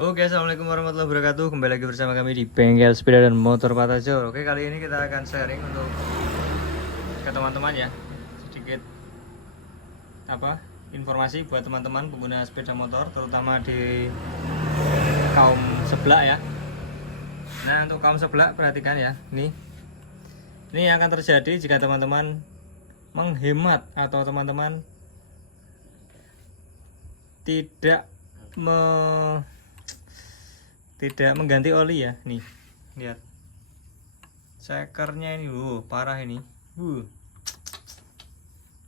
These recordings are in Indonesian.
Oke, assalamualaikum warahmatullahi wabarakatuh. Kembali lagi bersama kami di Bengkel Sepeda dan Motor Patajor. Oke, kali ini kita akan sharing untuk ke teman-teman ya, sedikit informasi buat teman-teman pengguna sepeda motor, terutama di kaum sebelah ya. Nah, untuk kaum sebelah perhatikan ya, ini yang akan terjadi jika teman-teman menghemat atau teman-teman tidak tidak mengganti oli ya. Nih, lihat cekernya ini, parah ini.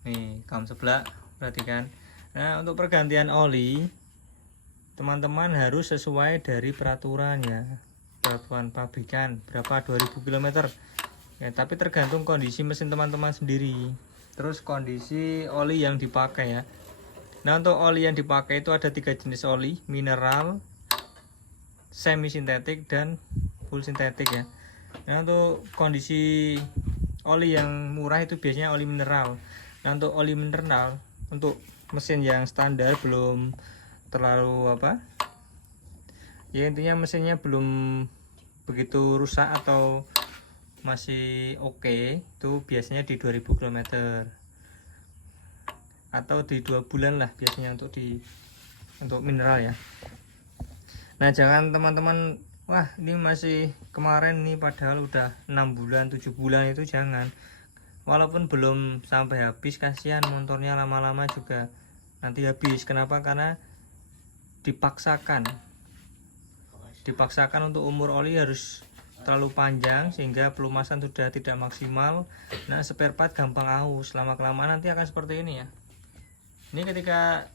Nih, kaum sebelah perhatikan. Nah, untuk pergantian oli, teman-teman harus sesuai dari peraturan ya, peraturan pabrikan berapa 2000 km ya, tapi tergantung kondisi mesin teman-teman sendiri, terus kondisi oli yang dipakai ya. Nah, untuk oli yang dipakai itu ada 3 jenis oli: mineral, semi sintetik, dan full sintetik ya. Nah, untuk kondisi oli yang murah itu biasanya oli mineral. Nah, untuk oli mineral untuk mesin yang standar belum terlalu ya, intinya mesinnya belum begitu rusak atau masih oke, itu biasanya di 2000 km atau di 2 bulan lah biasanya untuk mineral ya. Nah, jangan teman-teman, wah ini masih kemarin nih padahal udah 6 bulan 7 bulan, itu jangan. Walaupun belum sampai habis, kasihan motornya lama-lama juga nanti habis. Kenapa? Karena dipaksakan untuk umur oli harus terlalu panjang sehingga pelumasan sudah tidak maksimal. Nah, spare part gampang aus, lama kelamaan nanti akan seperti ini ya. Ini ketika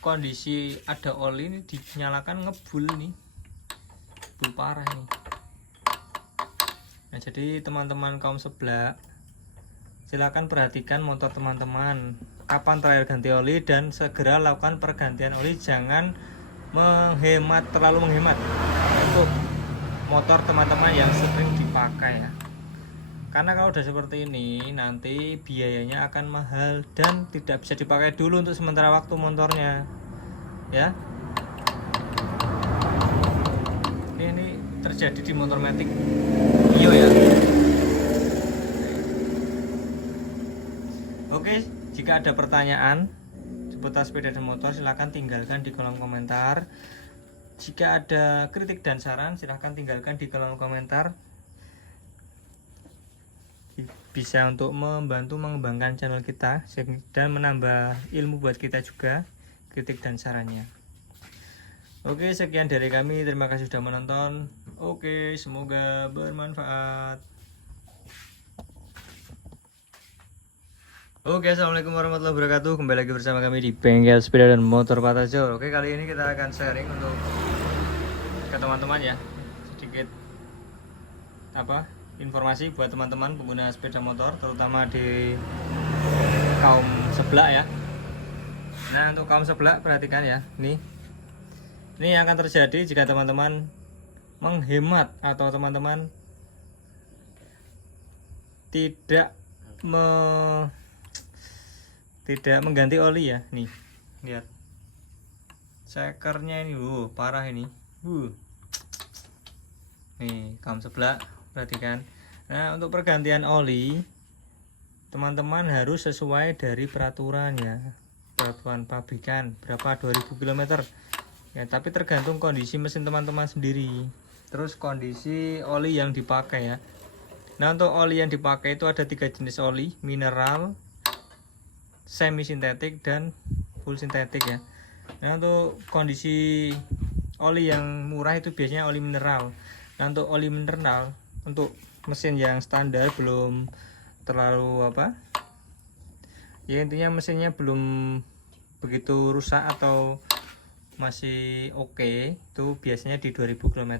kondisi ada oli ini dinyalakan ngebul nih, bul parah nih. Nah, jadi teman-teman kaum sebelah, silakan perhatikan motor teman-teman kapan terakhir ganti oli dan segera lakukan pergantian oli. Jangan terlalu menghemat untuk motor teman-teman yang sering dipakai ya, karena kalau udah seperti ini nanti biayanya akan mahal dan tidak bisa dipakai dulu untuk sementara waktu motornya ya. Ini terjadi di motor Matic Mio ya. Oke, jika ada pertanyaan seputar sepeda dan motor silahkan tinggalkan di kolom komentar. Jika ada kritik dan saran silahkan tinggalkan di kolom komentar, bisa untuk membantu mengembangkan channel kita dan menambah ilmu buat kita juga, kritik dan sarannya. Oke, sekian dari kami, terima kasih sudah menonton. Oke, semoga bermanfaat. Oke, assalamualaikum warahmatullahi wabarakatuh. Kembali lagi bersama kami di Bengkel Sepeda dan Motor Patajor. Oke, kali ini kita akan sharing untuk ke teman-teman ya, sedikit informasi buat teman-teman pengguna sepeda motor, terutama di kaum sebelah ya. Nah, untuk kaum sebelah perhatikan ya, ini yang akan terjadi jika teman-teman menghemat atau teman-teman tidak mengganti oli ya. Nih, lihat cekernya ini, parah ini. Nih, kaum sebelah perhatikan. Nah, untuk pergantian oli, teman-teman harus sesuai dari peraturan ya, peraturan pabrikan berapa 2000 km ya, tapi tergantung kondisi mesin teman-teman sendiri, terus kondisi oli yang dipakai ya. Nah, untuk oli yang dipakai itu ada 3 jenis oli: mineral, semi sintetik, dan full sintetik ya. Nah, untuk kondisi oli yang murah itu biasanya oli mineral. Nah, untuk oli mineral untuk mesin yang standar belum terlalu ya, intinya mesinnya belum begitu rusak atau masih oke, itu biasanya di 2000 km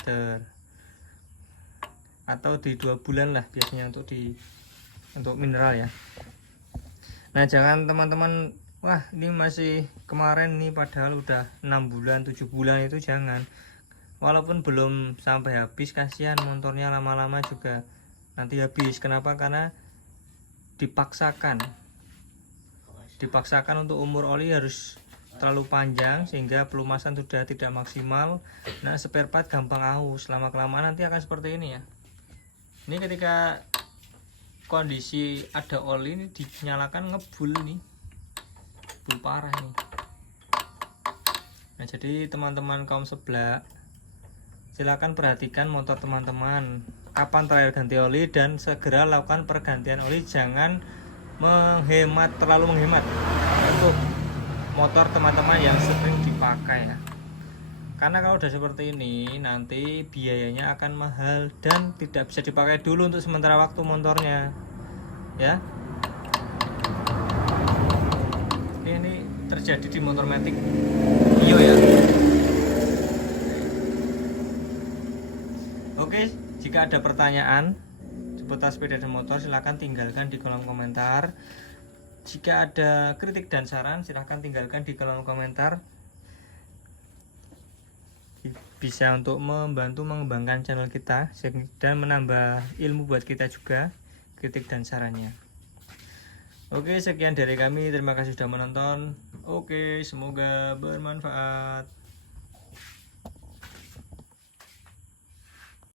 atau di 2 bulan lah biasanya untuk mineral ya. Nah, jangan teman-teman, wah ini masih kemarin nih padahal udah 6 bulan 7 bulan, itu jangan. Walaupun belum sampai habis, kasihan motornya lama-lama juga nanti habis. Kenapa? Karena dipaksakan untuk umur oli harus terlalu panjang sehingga pelumasan sudah tidak maksimal. Nah, spare part gampang aus, lama kelamaan nanti akan seperti ini ya. Ini ketika kondisi ada oli ini dinyalakan ngebul nih, bul parah nih. Nah, jadi teman-teman kaum sebelah, silakan perhatikan motor teman-teman kapan terakhir ganti oli dan segera lakukan pergantian oli. Jangan terlalu menghemat untuk motor teman-teman yang sering dipakai ya, karena kalau udah seperti ini nanti biayanya akan mahal dan tidak bisa dipakai dulu untuk sementara waktu motornya ya. Ini terjadi di motor Matic Mio ya. Oke, jika ada pertanyaan seputar sepeda dan motor silahkan tinggalkan di kolom komentar. Jika ada kritik dan saran silahkan tinggalkan di kolom komentar, bisa untuk membantu mengembangkan channel kita dan menambah ilmu buat kita juga kritik dan sarannya. Oke, sekian dari kami, terima kasih sudah menonton. Oke, semoga bermanfaat.